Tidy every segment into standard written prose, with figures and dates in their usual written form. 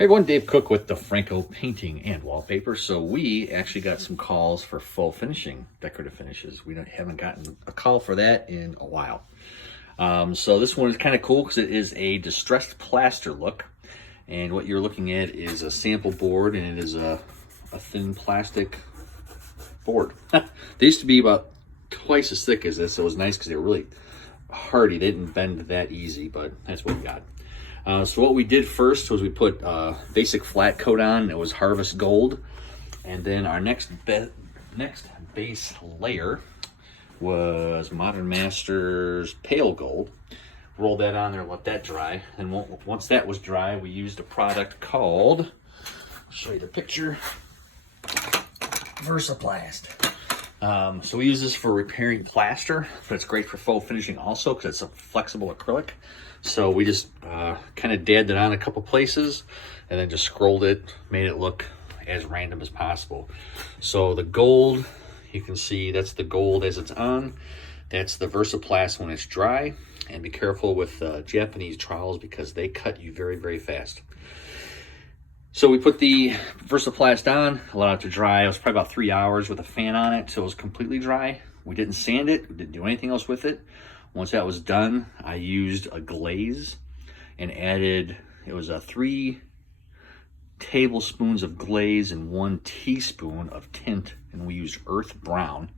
Hey everyone, Dave Cook with D'Franco Painting and Wallpaper. So we actually got some calls for faux finishing, decorative finishes. We haven't gotten a call for that in a while. So this one is kind of cool because it is a distressed plaster look. And what you're looking at is a sample board, and it is a thin plastic board. They used to be about twice as thick as this. So it was nice because they were really hardy. They didn't bend that easy, but that's what we got. So what we did first was we put basic flat coat on. It was Harvest Gold, and then our next base layer was Modern Masters Pale Gold. Roll that on there, let that dry, and once that was dry, we used a product called, I'll show you the picture, VersaBlast. So we use this for repairing plaster, but it's great for faux finishing also because it's a flexible acrylic. So we just kind of dabbed it on a couple places and then just scrolled it, made it look as random as possible. So the gold, you can see that's the gold as it's on. That's the VersaBlast when it's dry. And be careful with Japanese trowels because they cut you very, very fast. So we put the VersaBlast on, allowed it to dry. It was probably about 3 hours with a fan on it, so it was completely dry. We didn't sand it, we didn't do anything else with it. Once that was done, I used a glaze and added, it was 3 tablespoons of glaze and 1 teaspoon of tint, and we used earth brown.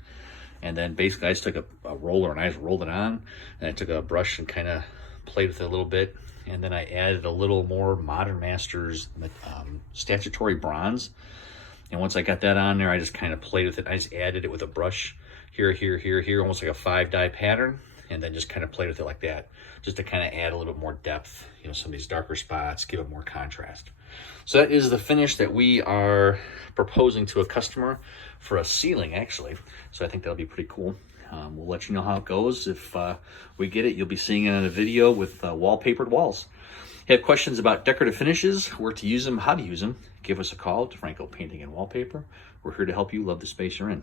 And then basically I just took a roller and I just rolled it on, and I took a brush and kind of played with it a little bit. And then I added a little more Modern Masters statutory bronze. And once I got that on there, I just kind of played with it. I just added it with a brush here, here, here, here, almost like a 5-dye pattern. And then just kind of played with it like that, just to kind of add a little bit more depth, you know, some of these darker spots, give it more contrast. So that is the finish that we are proposing to a customer for a ceiling, actually. So I think that'll be pretty cool. We'll let you know how it goes. If we get it, you'll be seeing it on a video with wallpapered walls. If you have questions about decorative finishes, where to use them, how to use them, give us a call, D'Franco Painting and Wallpaper. We're here to help you love the space you're in.